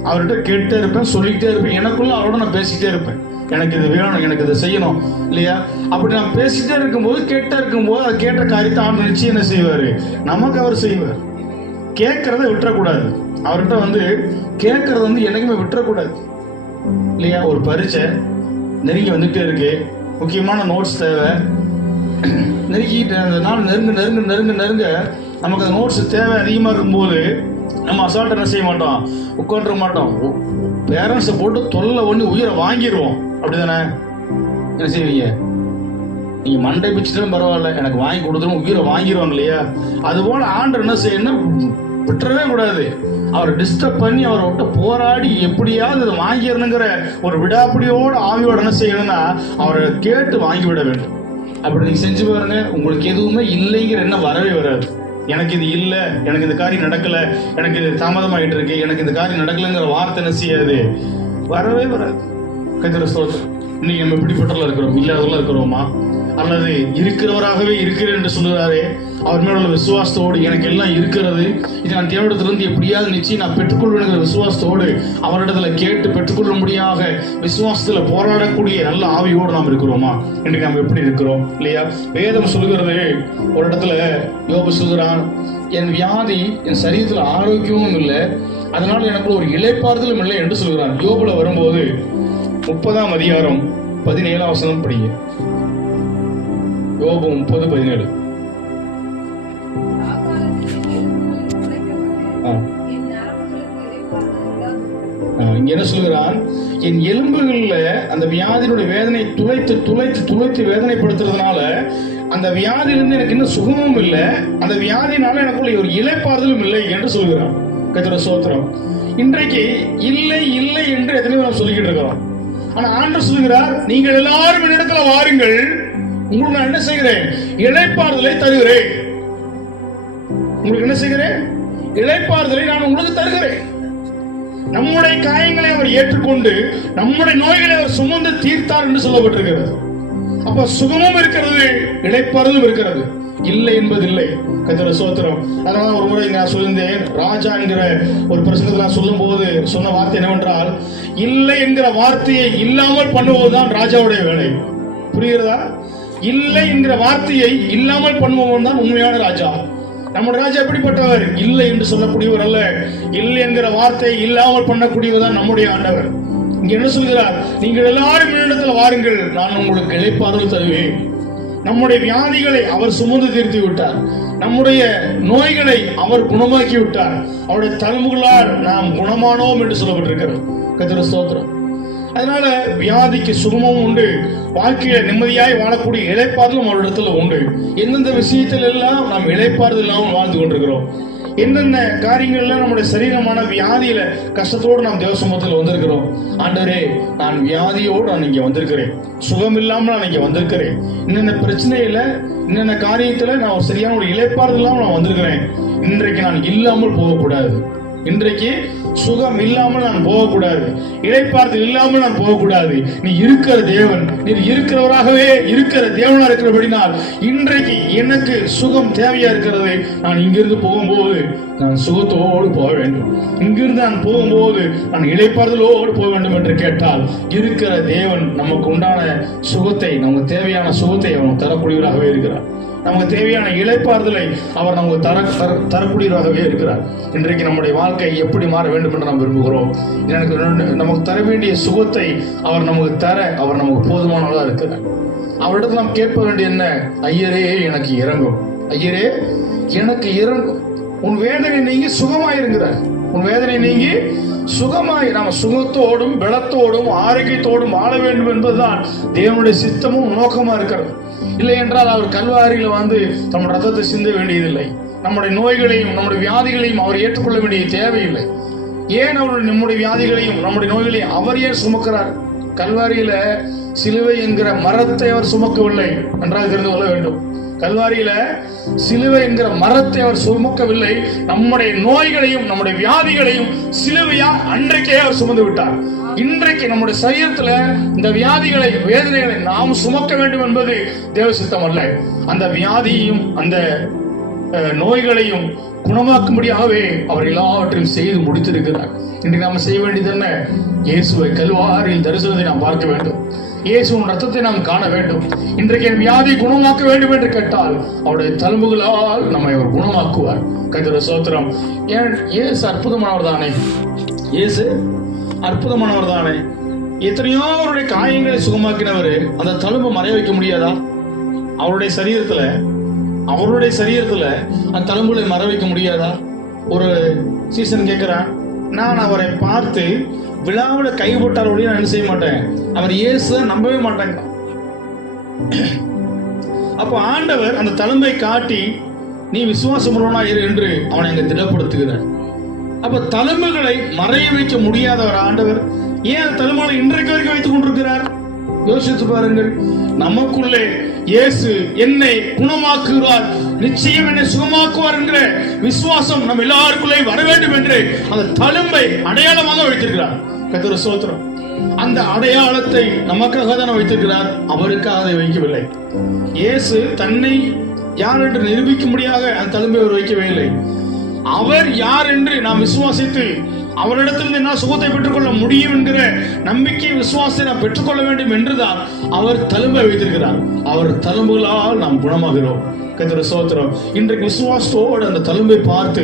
அவர்கிட்ட கேட்டே இருப்பேன், சொல்லிக்கிட்டே இருப்பேன். எனக்குள்ள அவரோட நான் பேசிக்கிட்டே இருப்பேன். எனக்கு இது வேணும், எனக்கு இதை செய்யணும் இல்லையா, அப்படி நான் பேசிட்டே இருக்கும்போது, கேட்டே இருக்கும்போது அது கேட்ட காரியத்தை ஆண்டு நிச்சயம் என்ன செய்வாரு? நமக்கு அவர் செய்வார். கேட்கறத விட்டுறக்கூடாது. அவர்கிட்ட கேட்கறது என்னைக்குமே விட்டுறக்கூடாது இல்லையா. ஒரு பரீட்சை நெருங்கி வந்துட்டே இருக்கு, முக்கியமான நோட்ஸ் தேவை, நெருங்கிட்டு அந்த நாள் நெருங்க நமக்கு அந்த நோட்ஸ் தேவை அதிகமாக இருக்கும்போது நம்ம அசால்ட் என்ன செய்ய மாட்டோம்? உட்காந்துருக்க மாட்டோம். பேரண்ட்ஸை போட்டு தொல்லை பண்ணி உயிரை வாங்கிடுவோம். அப்படிதானே? என்ன செய்வீங்க? நீங்க மண்டை பிச்சுட்டாலும் பரவாயில்ல, எனக்கு வாங்கி கொடுத்துரும், உயிரை வாங்கிடுவாங்க இல்லையா. அது போல ஆண்டவர் என்ன செய்யணும்? விட்டுறவே கூடாது. அவரை டிஸ்டர்ப் பண்ணி அவரை விட்டு போராடி எப்படியாவது அதை வாங்கிடணுங்கிற ஒரு விடாப்பிடியோட ஆவியோட என்ன செய்யணும்னா அவரை கேட்டு வாங்கிவிட வேண்டும். அப்படி நீங்க செஞ்சு பாருங்க, உங்களுக்கு எதுவுமே இல்லைங்கிற எண்ணம் வரவே வராது. எனக்கு இது இல்லை, எனக்கு இந்த காரியம் நடக்கல, எனக்கு இது தாமதமாயிட்டு இருக்கு, எனக்கு இந்த காரியம் நடக்கலங்கிற வார்த்தை என்ன செய்யாது, வரவே வராது. கர்த்தர் ஸ்தோத்திரம். இன்னைக்கு நம்ம எப்படிப்பட்டவர்களா இருக்கிறோம்? இல்லாதவர்களா இருக்கிறோமா? அல்லது இருக்கிறவராகவே இருக்கிறேன் என்று சொல்லுறாரே, அவர் மேல உள்ள விசுவாசத்தோடு எனக்கு எல்லாம் இருக்கிறது, இது நான் தேவனிடத்திலிருந்து எப்படியாவது நிச்சயம் நான் பெற்றுக்கொள்வேன் விசுவாசத்தோடு அவரிடத்துல கேட்டு பெற்றுக்கொள்ள முடியாத விசுவாசத்துல போராடக்கூடிய நல்ல ஆவியோடு நாம் இருக்கிறோமா? இன்றைக்கு நாம் எப்படி இருக்கிறோம்? இல்லையா? வேதம் சொல்லுகிறது, ஒரு இடத்துல யோபு சொல்கிறான், என் வியாதி என் சரீரத்தில் ஆரோக்கியமும் இல்லை, அதனால எனக்கு ஒரு இளைப்பாறுதலும் இல்லை என்று சொல்கிறான். யோபுல வரும்போது 30ஆம் அதிகாரம் 17ஆம் வசனம் படிங்க. யோபு 30:17. இங்க என்ன சொல்கிறான்? என் எலும்புகள்ல அந்த வியாதியினுடைய வேதனை துளைத்து துளைத்து துளைத்து வேதனைப்படுத்துறதுனால அந்த வியாதியிலிருந்து எனக்கு இன்னும் சுகமும் இல்லை, அந்த வியாதினால எனக்குள்ள ஒரு இளைப்பாறுதலும் இல்லை என்று சொல்கிறான். கர்த்தர் ஸ்தோத்திரம். இன்றைக்கு இல்லை இல்லை என்று எத்தனையோ நாம் சொல்லிக்கிட்டு இருக்கிறோம். ஆனா ஆண்டவர் சொல்கிறார், நீங்கள் எல்லாரும் என்னிடத்துல வாருங்கள், உங்களுக்கு நான் என்ன செய்கிறேன்? இளைப்பாறுதலை தருகிறேன். உங்களுக்கு என்ன செய்கிறேன்? இளைப்பாறுதலை நான் உங்களுக்கு தருகிறேன். நம்முடைய காயங்களை அவர் ஏற்றுக்கொண்டு நம்முடைய நோய்களை அவர் சுமந்து தீர்த்தார் என்று சொல்லப்பட்டிருக்கிறது. அப்ப சுகமும் இருக்கிறது, இளைப்பாறுதலும் இருக்கிறது, இல்லை என்பதில்லை. கர்த்தர் ஸ்தோத்திரம். அதனால ஒரு முறை நான் சொல்லியிருந்தேன், ராஜா என்கிற ஒரு பிரசங்கத்தில் நான் சொல்லும் போது சொன்ன வார்த்தை என்னவென்றால், இல்லை என்கிற வார்த்தையை இல்லாமல் பண்ணுவதுதான் ராஜாவுடைய வேலை. புரிகிறதா? இல்லை என்கிற வார்த்தையை இல்லாமல் பண்ணுபவன் தான் உண்மையான ராஜா. நம்முடைய ராஜா எப்படிப்பட்டவர்? இல்லை என்று சொல்லக்கூடியவர் அல்ல, இல்லை என்கிற வார்த்தையை இல்லாமல் பண்ணக்கூடியவர் தான் நம்முடைய ஆண்டவர். இங்க என்ன சொல்கிறார்? நீங்கள் எல்லாரும் என்னிடத்தில் வாருங்கள், நான் உங்களுக்கு இளைப்பாறுதல் தருவேன். நம்முடைய வியாதிகளை அவர் சுமந்து தீர்த்து விட்டார், நம்முடைய நோய்களை அவர் குணமாக்கி விட்டார், அவருடைய தழும்புகளால் நாம் குணமானோம் என்று சொல்லப்பட்டிருக்கிறது. கர்த்தர் ஸ்தோத்திரம். அதனால வியாதிக்கு சுகமும் உண்டு, வாழ்க்கையில நிம்மதியாய் வாழக்கூடிய இளைப்பாறுதலும் அவரிடத்துல உண்டு. எந்தெந்த விஷயத்தில் எல்லாம் நாம் இளைப்பாறுதல் இல்லாமல் வாழ்ந்து கொண்டிருக்கிறோம், என்னென்ன காரியங்கள்ல நம்முடைய சரீரமான வியாதியில கஷ்டத்தோடு நாம் தேவ சமூகத்தில் வந்திருக்கிறோம். ஆண்டவரே, நான் வியாதியோடு நான் இங்க வந்திருக்கிறேன், சுகம் இல்லாமல் நான் இங்க வந்திருக்கிறேன், இன்னென்ன பிரச்சனையில இன்னென்ன காரியத்துல நான் ஒரு சரியான ஒரு இளைப்பாறுதல் இல்லாமல் நான் வந்திருக்கிறேன். இன்றைக்கு நான் இல்லாமல் போகக்கூடாது, இன்றைக்கு சுகம் இல்லாமல் நான் போகக்கூடாது, இளைப்பாறுதல் இல்லாமல் நான் போகக்கூடாது. நீ இருக்கிற தேவன், நீ இருக்கிறவராகவே இருக்கிற தேவனா இருக்கிறபடினால் இன்றைக்கு எனக்கு சுகம் தேவையா இருக்கிறது. நான் இங்கிருந்து போகும்போது நான் சுகத்தோடு போக வேண்டும், இங்கிருந்து நான் போகும்போது நான் இளைப்பாறுதலோடு போக வேண்டும் என்று கேட்டால், இருக்கிற தேவன் நமக்கு உண்டான சுகத்தை, நமக்கு தேவையான சுகத்தை அவன் தரக்கூடியவராகவே இருக்கிறார். நமக்கு தேவையான இளைப்பாறுதலை அவர் நமக்கு தரக்கூடியவராகவே இருக்கிறார். இன்றைக்கு நம்முடைய வாழ்க்கை எப்படி மாற வேண்டும் என்று நாம் விரும்புகிறோம். நமக்கு தர வேண்டிய சுகத்தை அவர் நமக்கு தர அவர் நமக்கு போதுமானவராக இருக்கிறார். அவரிடத்தில் நாம் கேட்க வேண்டிய என்ன? ஐயரே எனக்கு இறங்கும், ஐயரே எனக்கு இறங்கும், உன் வேதனை நீங்கி சுகமாயிருக்கிறார், உன் வேதனை நீங்கி சுகமாய் நாம் சுகத்தோடும் பலத்தோடும் ஆரோக்கியத்தோடும் வாழ வேண்டும் என்பதுதான் தேவனுடைய சித்தமும் நோக்கமா இருக்கிறது. இல்லை என்றால் அவர் கல்வாரியில் வந்து தம்முடைய ரத்தத்தை சிந்த வேண்டியதில்லை, நம்முடைய நோய்களையும் நம்முடைய வியாதிகளையும் அவர் ஏற்றுக்கொள்ள வேண்டிய தேவையில்லை. ஏன் அவர் நம்முடைய வியாதிகளையும் நம்முடைய நோய்களையும் அவர் ஏன் சுமக்கிறார்? கல்வாரியில சிலுவை என்கிற மரத்தை அவர் சுமக்கவில்லை, நன்றாக தெரிந்து கொள்ள வேண்டும். கல்வாரியில சிலுவை என்கிற மரத்தை அவர் சுமக்கவில்லை, நம்முடைய நோய்களையும் நம்முடைய வியாதிகளையும் சிலுவையா அன்றைக்கே அவர் சுமந்து விட்டார். இன்றைக்கு நம்முடைய சரீரத்துல இந்த வியாதிகளை வேதனைகளை நாம் சுமக்க வேண்டும் என்பது தேவ சித்தம் அல்ல. அந்த வியாதியையும் அந்த நோய்களையும் குணமாக்கும்படியாகவே அவர் எல்லாவற்றையும் செய்து முடித்திருக்கிறார். இன்றைக்கு நாம் செய்ய வேண்டியது என்ன? இயேசுவை கல்வாரியில் தரிசனத்தை நாம் பார்க்க வேண்டும், இயேசுவின் ரத்தத்தை நாம் காண வேண்டும். இன்றைக்கு என் வியாதியை குணமாக்க வேண்டும் என்று கேட்டால் அவருடைய தழும்புகளால் நம்மை அவர் குணமாக்குவார். கர்த்தர் ஸ்தோத்திரம். இயேசு அற்புதமானவர் தானே, இயேசு அற்புதமானவர் தானே. எத்தனையோ அவருடைய காயங்களை சுகமாக்கினவர் அந்த தழும்பை மறைய வைக்க முடியாதா? அவருடைய சரீரத்துல அந்த தழும்புகளை மறை வைக்க முடியாதா? ஒரு சீசன் கேட்கிறான், நான் அவரை பார்த்து விழாவில கைப்பட்டார் ஒழிய நான் என்ன செய்ய மாட்டேன், அவர் இயேசு நம்பவே மாட்டாங்க. அப்போ ஆண்டவர் அந்த தழும்பை காட்டி நீ விசுவாசம் உள்ளவனா இரு என்று அவனை அங்க திடப்படுத்துகிறார். அப்ப தழும்புகளை மறைய வைக்க முடியாதவர் ஆண்டவர் ஏன் அந்த தழும்புகளை இன்றைக்கு வரைக்கும் வைத்துக் கொண்டிருக்கிறார்? யோசித்து பாருங்கள். நமக்குள்ளே இயேசு என்னை குணமாக்குகிறார், நிச்சயம் என்னை சுகமாக்குவார் என்கிற விசுவாசம் நம்ம எல்லாருக்குள்ளே வர வேண்டும் என்று அந்த தழும்பை அடையாளமாக வைத்திருக்கிறார். கர்த்தருக்கு ஸ்தோத்திரம். அந்த அடையாளத்தை நமக்காக தான் வைத்திருக்கிறார், அவருக்காக அதை வைக்கவில்லை. இயேசு தன்னை யார் என்று நிரூபிக்கும்படியாக அந்த தழும்பை அவர் வைக்கவே இல்லை. அவர் யார் என்று நாம் விசுவாசித்து அவரிடத்தில் என்னால் சுகத்தை பெற்றுக்கொள்ள முடியும் என்கிற நம்பிக்கை விசுவாசத்தை நாம் பெற்றுக்கொள்ள வேண்டும் என்றுதான் அவர் தழும்பை வைத்திருக்கிறார். அவர் தழும்புகளால் நாம் குணமாகிறோம். கர்த்தருக்கு ஸ்தோத்திரம். இன்றைக்கு விசுவாசத்தோடு அந்த தழும்பை பார்த்து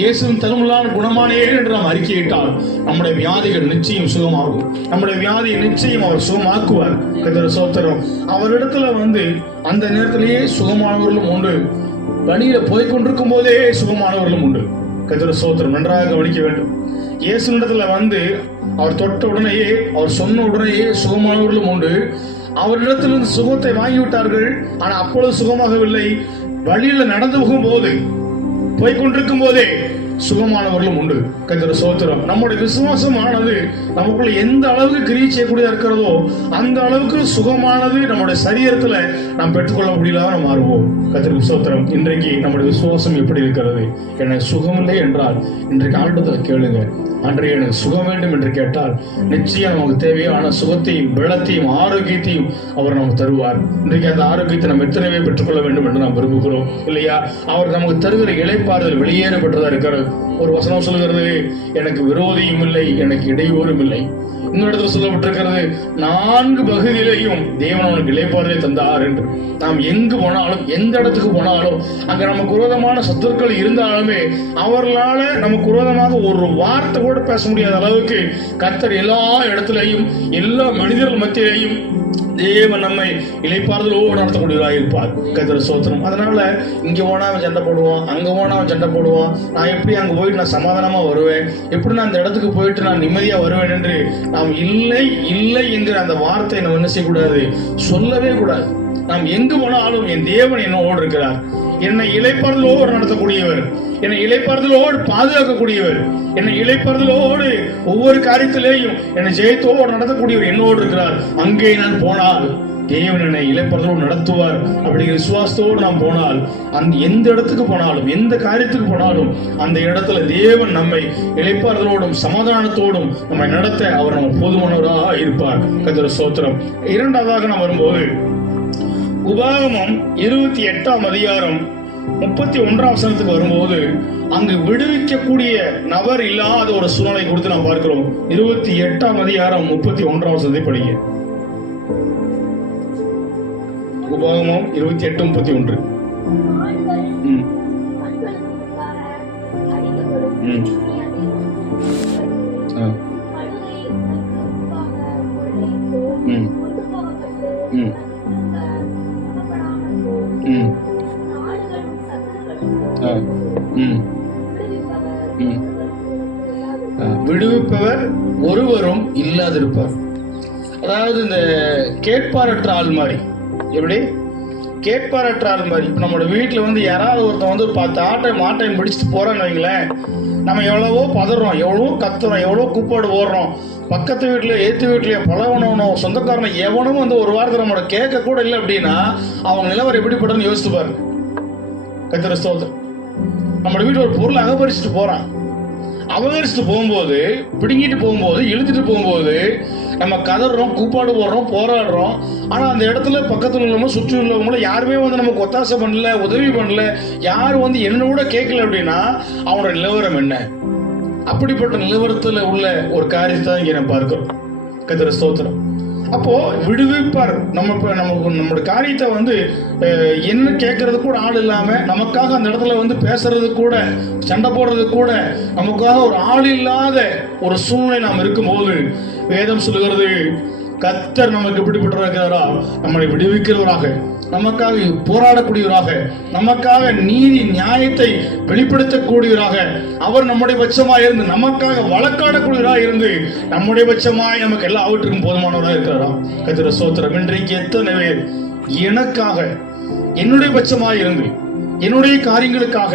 இயேசுவின் தழும்புகளால் குணமானே என்று நாம் அறிக்கையிட்டால் நம்முடைய வியாதிகள் நிச்சயம் சுகமாகும். நம்முடைய வியாதியை நிச்சயம் அவர் சுகமாக்குவார். கர்த்தருக்கு ஸ்தோத்திரம். அவரிடத்துல அந்த நேரத்திலேயே சுகமானவர்களும் உண்டு, வழியில போய்கொண்டிருக்கும் போதே சுகமானவர்களும் உண்டு. கர்த்தருக்கு ஸ்தோத்திரம். நன்றாக கவனிக்க வேண்டும். இயேசுவிடத்துல அவர் தொட்ட உடனேயே, அவர் சொன்ன உடனேயே சுகமானவர்களும் உண்டு. அவரிடத்திலிருந்து சுகத்தை வாங்கிவிட்டார்கள், ஆனா அப்பொழுது சுகமாகவில்லை. வழியில நடந்து போகும் போது, போய்கொண்டிருக்கும் போதே சுகமானவர்களும் உண்டு. கர்த்தருக்கு ஸ்தோத்திரம். நம்முடைய விசுவாசமானது நமக்குள்ள எந்த அளவுக்கு கிரியை செய்யக்கூடியதா இருக்கிறதோ அந்த அளவுக்கு சுகமானது நம்முடைய சரீரத்துல நாம் பெற்றுக்கொள்ள முடியலாக நாம் மாறுவோம். கர்த்தருக்கு ஸ்தோத்திரம். இன்றைக்கு நம்முடைய விசுவாசம் எப்படி இருக்கிறது? எனக்கு சுகமில்லை என்றால் இன்றைக்கு ஆண்டவரை கேளுங்க. அன்றைய எனக்கு சுகம் வேண்டும் என்று கேட்டால் நிச்சயம் நமக்கு தேவையான சுகத்தையும் பலத்தையும் ஆரோக்கியத்தையும் அவர் நமக்கு தருவார். இன்றைக்கு அந்த ஆரோக்கியத்தை நம்ம எத்தனைவே பெற்றுக்கொள்ள வேண்டும் என்று நாம் விரும்புகிறோம் இல்லையா? அவர் நமக்கு தருகிற இளைப்பாறுதல் வெளியேறப்பட்டதா இருக்கிறது. ஒரு வசனம் சொல்கிறது, எனக்கு விரோதியும் இல்லை, எனக்கு இடையூறும் இல்லை. இன்னொரு இடத்துல சொல்லப்பட்டிருக்கிறது, 4 பகுதியிலையும் தேவன் அவனுக்கு இளைப்பாறுதலை தந்தார் என்று. நாம் எங்கு போனாலும், எந்த இடத்துக்கு போனாலும், அங்க நமக்கு விரோதமான சத்துருக்கள் இருந்தாலுமே அவர்களால நமக்கு விரோதமாக ஒரு வார்த்தை கூட பேச முடியாத அளவுக்கு கர்த்தர் எல்லா இடத்திலையும், எல்லா மனிதர்கள் மத்தியிலையும் தேவன் நம்மை இளைப்பாறுதலோடு நடத்தக்கூடியவராக இருப்பார். கர்த்தருக்கு ஸ்தோத்திரம். அதனால இங்க போனா அவன் சண்டை போடுவான், அங்க போனா அவன் சண்டை போடுவான், நான் எப்படி அங்க போயிட்டு நான் சமாதானமா வருவேன், எப்படி நான் அந்த இடத்துக்கு போயிட்டு நான் நிம்மதியா வருவேன் என்று நாம் இல்லை இல்லை என்கிற அந்த வார்த்தை நம்ம என்ன செய்யக்கூடாது, சொல்லவே கூடாது. நாம் எங்கு போனாலும் என் தேவன் என்னோடு இருக்கிறார், என்னை இளைப்பாறுதலோடு நடத்தக்கூடியவர், என்னை இளைப்பாறுதலோடு பாதுகாக்கக்கூடியவர், என்னை இளைப்பாறுதலோடு ஒவ்வொரு காரியத்திலேயும் என்னை ஜெயத்தோடு நடத்தக்கூடியவர் என்னோடு இருக்கிறார். அங்கே நான் போனால் தேவன் என்னை இளைப்பாறுதலோடு நடத்துவார். அப்படிங்கிற விசுவாசத்தோடு நாம் போனால் எந்த இடத்துக்கு போனாலும், எந்த காரியத்துக்கு போனாலும் அந்த இடத்துல தேவன் நம்மை இளைப்பாறுதலோடும் சமாதானத்தோடும் நம்மை நடத்த அவர் நம்ம போதுமானவராக இருப்பார். கர்த்தருக்கு ஸ்தோத்திரம். இரண்டாவதாக நாம் வரும்போது உபாகமம் 28ஆம் அதிகாரம் 31ஆம் வசனத்துக்கு வரும்போது அங்கு விடுவிக்கக்கூடிய நபர் இல்லாத ஒரு சூழ்நிலை கொடுத்து நாம் பார்க்கிறோம். 28ஆம் அதிகாரம் 31ஆம் வசனத்தை படிங்க. உபாகமம் 28:31. விடுவிப்பவர் ஒருவரும் இல்லாதிருப்பார். அதாவது இந்த கேட்பாரற்ற ஆள் மாதிரி. எப்படி கேட்பாரற்ற ஆள் மாதிரி? இப்ப நம்மளோட வீட்டுல யாராவது ஒருத்தன் ஒரு 10 ஆட்டை மாட்டையும் பிடிச்சிட்டு போறான்னு வைங்களேன், நம்ம எவ்வளவோ பதறோம், எவ்வளவோ கத்துறோம், எவ்வளவோ கூப்பாடு ஓடுறோம். பக்கத்து வீட்டுல, ஏத்து வீட்டுல, பழவனோ சொந்தக்காரனை எவனும் ஒரு வாரத்தை நம்மளோட கேட்க கூட இல்லை அப்படின்னா அவங்க நிலவரம் எப்படிப்பட்டன்னு யோசித்து பாருங்க. கர்த்தருக்கு ஸ்தோத்திரம். நம்மளோட வீட்டுல ஒரு பொருளை அகபரிச்சுட்டு போறான். அபகரிச்சுட்டு போகும்போது, பிடுங்கிட்டு போகும்போது, இழுத்துட்டு போகும்போது நம்ம கதறோம், கூப்பாடு போடுறோம், போராடுறோம். ஆனா அந்த இடத்துல பக்கத்துல உள்ளவங்க, சுற்றி உள்ளவங்களும் யாருமே நமக்கு ஒத்தாசை பண்ணல, உதவி பண்ணல, யாரும் என்ன கூட கேட்கல அப்படின்னா அவனோட நிலவரம் என்ன? அப்படிப்பட்ட நிலவரத்துல உள்ள ஒரு காரியத்தை தான் இங்க நம்ம பார்க்கிறோம். கர்த்தருக்கு ஸ்தோத்திரம். அப்போ விடுவிப்பார். நம்மளோட காரியத்தை என்ன கேட்கறது கூட ஆள் இல்லாம, நமக்காக அந்த இடத்துல பேசுறது கூட, சண்டை போடுறது கூட நமக்காக ஒரு ஆள் இல்லாத ஒரு சூழ்நிலை நாம் இருக்கும்போது வேதம் சொல்லுகிறது, கர்த்தர் நமக்கு எப்படிப்பட்டிருக்கிறாரா, நம்மளை விடுவிக்கிறவராக, நமக்காக போராடக்கூடியவராக, நமக்காக நீதி நியாயத்தை வெளிப்படுத்தக்கூடியவராக, அவர் நம்முடைய பட்சமாய் இருந்து நமக்காக வழக்காடக்கூடியவராக இருந்து நம்முடைய பட்சமாய் நமக்கு எல்லா அவற்றுக்கும் போதுமானவராக இருக்கிறாரா. கர்த்தருக்கு ஸ்தோத்திரம். இன்றைக்கு எத்தனை பேர் எனக்காக, என்னுடைய பட்சமாய் இருந்து, என்னுடைய காரியங்களுக்காக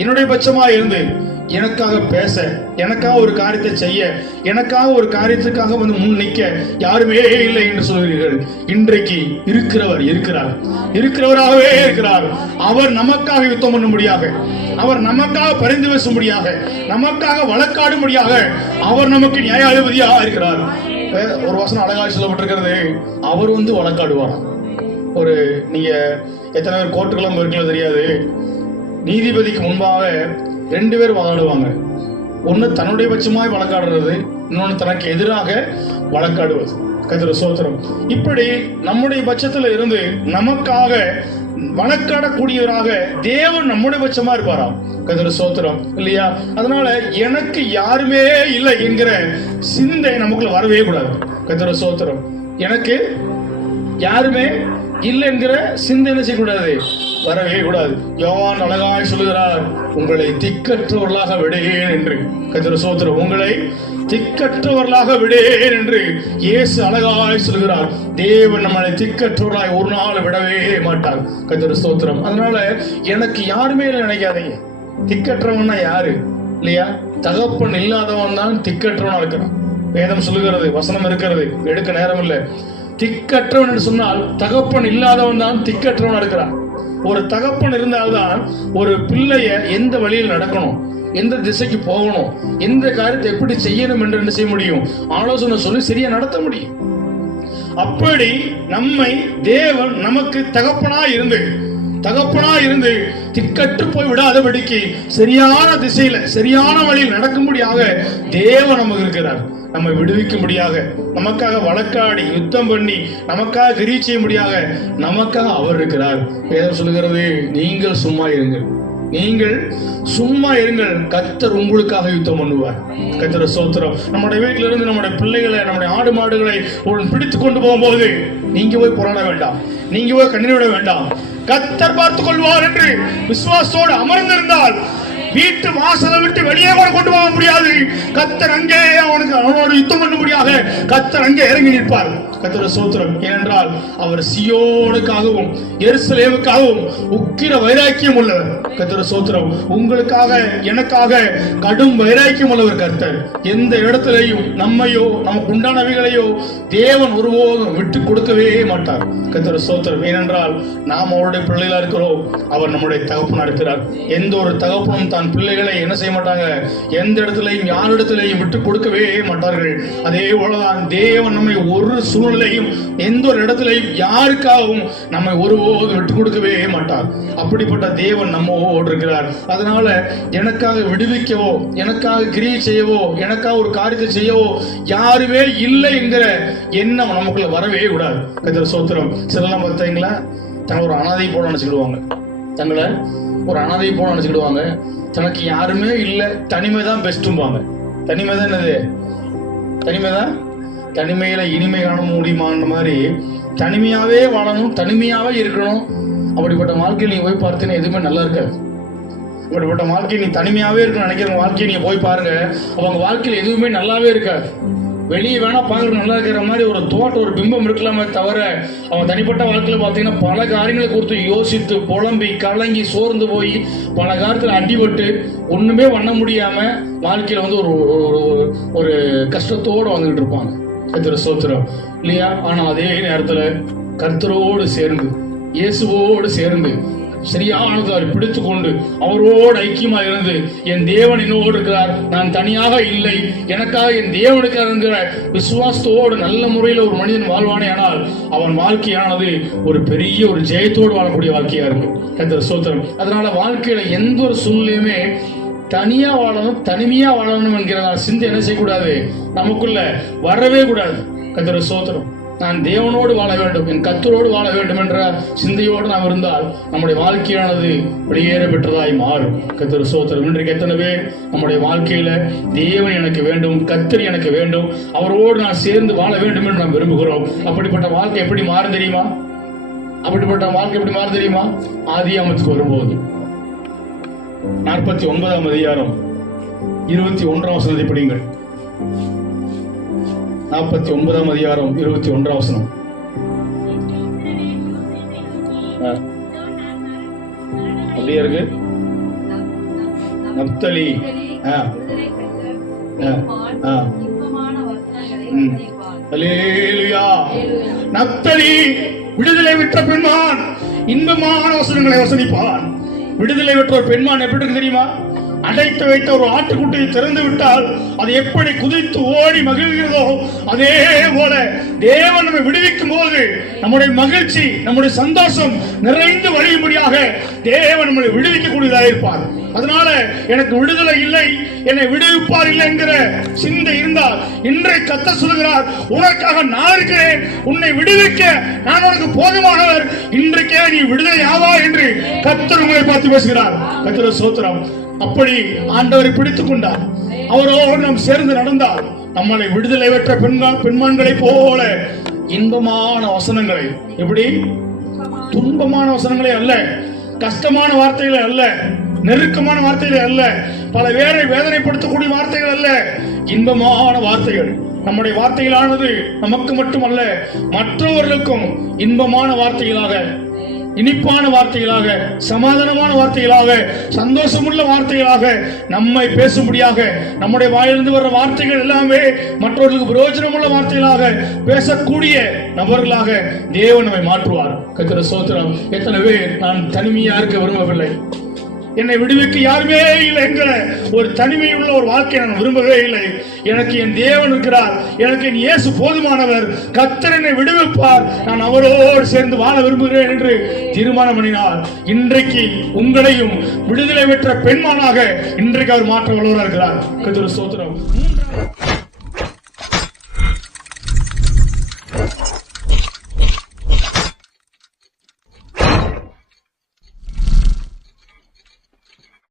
என்னுடைய பட்சமாய் இருந்து எனக்காக பேச, எனக்காக ஒரு காரியத்தை செய்ய, எனக்காக ஒரு காரியத்துக்காக வந்து முன் நிற்க யாருமே இல்லை என்று சொல்கிறீர்கள். இன்றைக்கு இருக்கிறவர் இருக்கிறார், இருக்கிறவராகவே இருக்கிறார். அவர் நமக்காக யுத்தம் பண்ணும்படியாக, அவர் நமக்காக பரிந்து பேசும்படியாக, நமக்காக வழக்காடும்படியாக அவர் நமக்கு நியாயாதிபதியாக இருக்கிறார். ஒரு வசனம் அழகாக சொல்லப்பட்டிருக்கிறது, அவர் வந்து வழக்காடுவார். ஒரு நீங்க எத்தனை பேர் கோர்ட்டுக்கெல்லாம் இருக்குன்னு தெரியாது, நீதிபதிக்கு முன்பாக 2 பேர் வாதாடுவாங்க. ஒன்னு தன்னுடைய பட்சமாய் வழக்காடுறது, இன்னொன்னு தனக்கு எதிராக வழக்காடுவது. கர்த்தருக்கு ஸ்தோத்திரம். இப்படி நம்முடைய பட்சத்துல இருந்து நமக்காக வழக்காடக்கூடியவராக தேவன் நம்முடைய பட்சமா இருப்பாராம். கர்த்தருக்கு ஸ்தோத்திரம் இல்லையா? அதனால எனக்கு யாருமே இல்லை என்கிற சிந்தை நமக்குள்ள வரவே கூடாது. கர்த்தருக்கு ஸ்தோத்திரம். எனக்கு யாருமே இல்லை என்கிற சிந்தை என்ன செய்யக்கூடாது, வரவே கூடாது. யோவான் அழகாய் சொல்லுகிறார், உங்களை திக்கற்றவர்களாக விடேன் என்று. கர்த்தருக்கு ஸ்தோத்திரம். உங்களை திக்கற்றவர்களாக விடேன் என்று இயேசு அழகாய் சொல்லுகிறார். தேவன் நம்மளை திக்கற்றவர்களாய் ஒரு நாள் விடவே மாட்டார். கர்த்தருக்கு ஸ்தோத்திரம். அதனால எனக்கு யாருமே இல்லை நினைக்காதீங்க. திக்கற்றவன்னா யாரு இல்லையா? தகப்பன் இல்லாதவன் தான் திக்கற்றவனா இருக்கிறான். வேதம் சொல்லுகிறது, வசனம் இருக்கிறது, எடுக்க நேரம் இல்லை. திக்கற்றவன் என்று சொன்னால் தகப்பன் இல்லாதவன் தான் திக்கற்றவன் இருக்கிறான். ஒரு தகப்பன் இருந்தால்தான் ஒரு பிள்ளைய எந்த வழியில் நடக்கணும், எந்த திசைக்கு போகணும், எந்த காரியத்தை எப்படி செய்யணும் என்று என்ன செய்ய முடியும், ஆலோசனை சொல்லி சரியா நடத்த முடியும். அப்படி நம்மை தேவன் நமக்கு தகப்பனா இருந்து திக்கட்டு போய் விடாதபடிக்கு சரியான திசையில சரியான வழியில் நடக்கும்படியாக தேவன் நமக்கு இருக்கிறார். நம்மை விடுவிக்கும்படியாக, நமக்காக வழக்காடி யுத்தம் பண்ணி நமக்காக கிரி செய்யும்படியாக நமக்காக அவர் இருக்கிறார். வேதம் சொல்லுகிறது, நீங்கள் சும்மா இருங்கள், நீங்கள் சும்மா இருங்கள், கர்த்தர் உங்களுக்காக யுத்தம் பண்ணுவார். கர்த்தர் ஸ்தோத்திரம். நம்முடைய வீட்டில இருந்து நம்முடைய பிள்ளைகளை, நம்முடைய ஆடு மாடுகளை பிடித்து கொண்டு போகும்போது நீங்க போய் போராட வேண்டாம், நீங்க போய் கண்ணீர் விட வேண்டாம், கர்த்தர் பார்த்துக் கொள்வார் என்று விசுவாசத்தோடு அமர்ந்திருந்தால் வீட்டு வாசலை விட்டு வெளியே கூட கொண்டு போக முடியாது. கர்த்தர் அங்கே அவனோடு யுத்தம் பண்ணும்படியாக கர்த்தர் அங்கே இறங்கி நிற்பார். கர்த்தர் ஸ்தோத்திரம். ஏனென்றால் அவர் சியோனுக்காகவும் எருசலேமுக்காகவும் உக்கிர வைராக்கியம் உள்ளவர். கர்த்தர் ஸ்தோத்திரம். உங்களுக்காக எனக்காக கடும் வைராக்கியம் உள்ளவர் கர்த்தர். எந்த இடத்திலையும் நம்மையோ நமக்கு உண்டானவைகளையோ தேவன் ஒருபோதும் விட்டு கொடுக்கவே மாட்டார். கர்த்தர் ஸ்தோத்திரம். ஏனென்றால் நாம் அவருடைய பிள்ளைகளா இருக்கிறோம், அவர் நம்முடைய தகப்பனா இருக்கிறார். எந்த ஒரு தகப்பனும் தான் பிள்ளைகளை என்ன செய்ய மாட்டாங்க, எந்த இடத்திலையும் யாரிடத்திலையும் விட்டு கொடுக்கவே மாட்டார்கள். அதே போலதான் தேவன் நம்மை ஒரு சூழ்நிலையும் எந்த ஒரு இடத்திலையும் யாருக்காகவும் நம்மை ஒருபோது விட்டு கொடுக்கவே மாட்டார். அப்படிப்பட்ட தேவன் நம்மோடு இருக்கிறார். அதனால எனக்காக விடுவிக்கவோ, எனக்காக கிரியை செய்யவோ, எனக்காக ஒரு காரியத்தை செய்யவோ யாருமே இல்லை என்கிற எண்ணம் நமக்குள்ள வரவே கூடாது. கர்த்தர் ஸ்தோத்திரம். சிலலாம் பார்த்தீங்களா, தங்களை ஒரு அனாதை போல நினைச்சுக்கிடுவாங்க, தங்களை ஒரு அனாதை போல நினைச்சுக்கிடுவாங்க. தனக்கு யாருமே இல்லை, தனிமைதான் பெஸ்ட்பாங்க. தனிமை தான் என்னது? தனிமைதான். தனிமையில இனிமை காண முடியுமான மாதிரி தனிமையாவே வாழணும், தனிமையாவே இருக்கணும். அப்படிப்பட்ட வாழ்க்கையில் நீ போய் பார்த்தீங்கன்னா எதுவுமே நல்லா இருக்காது. அப்படிப்பட்ட வாழ்க்கை நீ தனிமையாவே இருக்கணும் நினைக்கிற வாழ்க்கையை நீங்க போய் பாருங்க, அவங்க வாழ்க்கையில் எதுவுமே நல்லாவே இருக்காது. வெளியே வேணா பார்க்கறது நல்லா இருக்கிற மாதிரி ஒரு தோட்டம், ஒரு பிம்பம் இருக்கலாமே தவிர அவன் தனிப்பட்ட வாழ்க்கையில பார்த்தீங்கன்னா பல காரியங்களை குறித்து யோசித்து புலம்பி கலங்கி சோர்ந்து போய் பல காரியத்தில் அடிபட்டு ஒண்ணுமே பண்ண முடியாம வாழ்க்கையில வந்து ஒரு கஷ்டத்தோடு வந்துகிட்டு இருப்பாங்க. கர்த்தர் ஸ்தோத்திரம் இல்லையா? ஆனா அதே நேரத்துல கர்த்தரோடு சேர்ந்து, இயேசுவோடு சேர்ந்து சரியானதை பிடித்துக் கொண்டு அவரோடு ஐக்கியமா இருந்து, என் தேவன் என்னோடு இருக்கிறார், நான் தனியாக இல்லை, எனக்காக என் தேவனுக்காக இருக்கிற விசுவாசத்தோடு நல்ல முறையில் ஒரு மனிதன் வாழ்வானே ஆனால் அவன் வாழ்க்கையானது ஒரு பெரிய ஒரு ஜெயத்தோடு வாழக்கூடிய வாழ்க்கையா இருக்கும். கர்த்தர் ஸ்தோத்திரம். அதனால வாழ்க்கையில எந்த ஒரு சூழ்நிலையுமே தனியா வாழணும், தனிமையா வாழணும் என்கிற சிந்தை என்ன செய்யக்கூடாது, நமக்குள்ள வரவே கூடாது. கர்த்தர் ஸ்தோத்திரம். நான் தேவனோடு வாழ வேண்டும், என் கர்த்தரோடு வாழ வேண்டும் என்ற சிந்தையோடு நாம் இருந்தால் நம்முடைய வாழ்க்கையானது வெளியேற பெற்றதாய் மாறும். கர்த்தர் ஸ்தோத்திரம். இன்றைக்கு எத்தனை பேர் நம்முடைய வாழ்க்கையில தேவன் எனக்கு வேண்டும், கர்த்தர் எனக்கு வேண்டும், அவரோடு நான் சேர்ந்து வாழ வேண்டும் என்று நாம் விரும்புகிறோம். அப்படிப்பட்ட வாழ்க்கை எப்படி மாறும் தெரியுமா? அப்படிப்பட்ட வாழ்க்கை எப்படி மாறும் தெரியுமா? ஆதியாகமத்துக்கு வரும்போது 49ஆம் அதிகாரம் 21ஆம் வசனத்தை படியுங்கள். 49ஆம் அதிகாரம் 21ஆம் வசனம். அப்படியே இருக்கு. நப்தலி ஆ. விடுதலை பெற்ற ஆ. பெண்மான் ஆ. இன்பமான வசனங்களை ம். வசனிப்பான். அல்லேலூயா. அல்லேலூயா. நப்தலி விடுதலை பெற்ற பெண்மான் இன்பமான வசனங்களை வசனிப்பான். விடுதலை பெற்ற ஒரு பெண்மான் எப்படி இருக்கு தெரியுமா? அடைத்து வைத்த ஒரு ஆட்டுக்குட்டியை திறந்து விட்டால் அது எப்படி குதித்து ஓடி மகிழ்கிறதோ அதே போல தேவன் நம்மை விடுவிக்கும் போது நம்முடைய மகிழ்ச்சி, நம்முடைய சந்தோஷம் நிறைந்து வழியும்படியாக தேவன் நம்மை விடுவிக்கக்கூடியதாக இருப்பார். அதனால எனக்கு விடுதலை இல்லை, என்னை விடுவிப்பார் இல்லை என்கிற சிந்தை இருந்தால் இன்றைய கர்த்தர் சொல்கிறார், உனக்காக நான் இருக்கிறேன், உன்னை விடுவிக்க நான் உனக்கு போதுமானவர், இன்றைக்கே நீ விடுதலை ஆவா என்று கர்த்தர் உங்களை பார்த்து பேசுகிறார். கர்த்தர் ஸ்தோத்திரம். அப்படி ஆண்டவரை பிடித்துக் கொண்டார், அவரோடு நாம் சேர்ந்து நடந்தால் நம்மளை விடுதலை பெற்ற பெண்மான்களை போல இன்பமான வசனங்களை, எப்படி துன்பமான வசனங்களே அல்ல, கஷ்டமான வார்த்தைகளே அல்ல, நெருக்கமான வார்த்தைகளே அல்ல, பல பேரை வேதனைப்படுத்தக்கூடிய வார்த்தைகள் அல்ல, இன்பமான வார்த்தைகள். நம்முடைய வார்த்தைகளானது நமக்கு மட்டுமல்ல மற்றவர்களுக்கும் இன்பமான வார்த்தைகளாக, இனிப்பான வார்த்தைகளாக, சமாதானமான வார்த்தைகளாக, சந்தோஷமுள்ள வார்த்தைகளாக நம்மை பேசும்படியாக, நம்முடைய வாயிலிருந்து வர்ற வார்த்தைகள் எல்லாமே மற்றவர்களுக்கு பிரயோஜனமுள்ள வார்த்தைகளாக பேசக்கூடிய நபர்களாக தேவன் நம்மை மாற்றுவார். கர்த்தர் ஸ்தோத்திரம். எத்தனை பேர் நான் தனிமையா இருக்க விரும்பவில்லை, என்னை விடுவிக்க யாருமே இல்லை என்கிற ஒரு தனிமையுள்ள ஒரு வாழ்க்கை நான் விரும்பவே இல்லை, எனக்கு என் தேவன் இருக்கிறார், எனக்கு என் இயேசு போதுமானவர், கர்த்தர் என்னை விடுவிப்பார், நான் அவரோடு சேர்ந்து வாழ விரும்புகிறேன் என்று தீர்மானம் பண்ணினார். இன்றைக்கு உங்களையும் விடுதலை பெற்ற பெண்மானாக இன்றைக்கு அவர் மாற்ற வல்லவராக இருக்கிறார். கர்த்தர் ஸ்தோத்திரம்.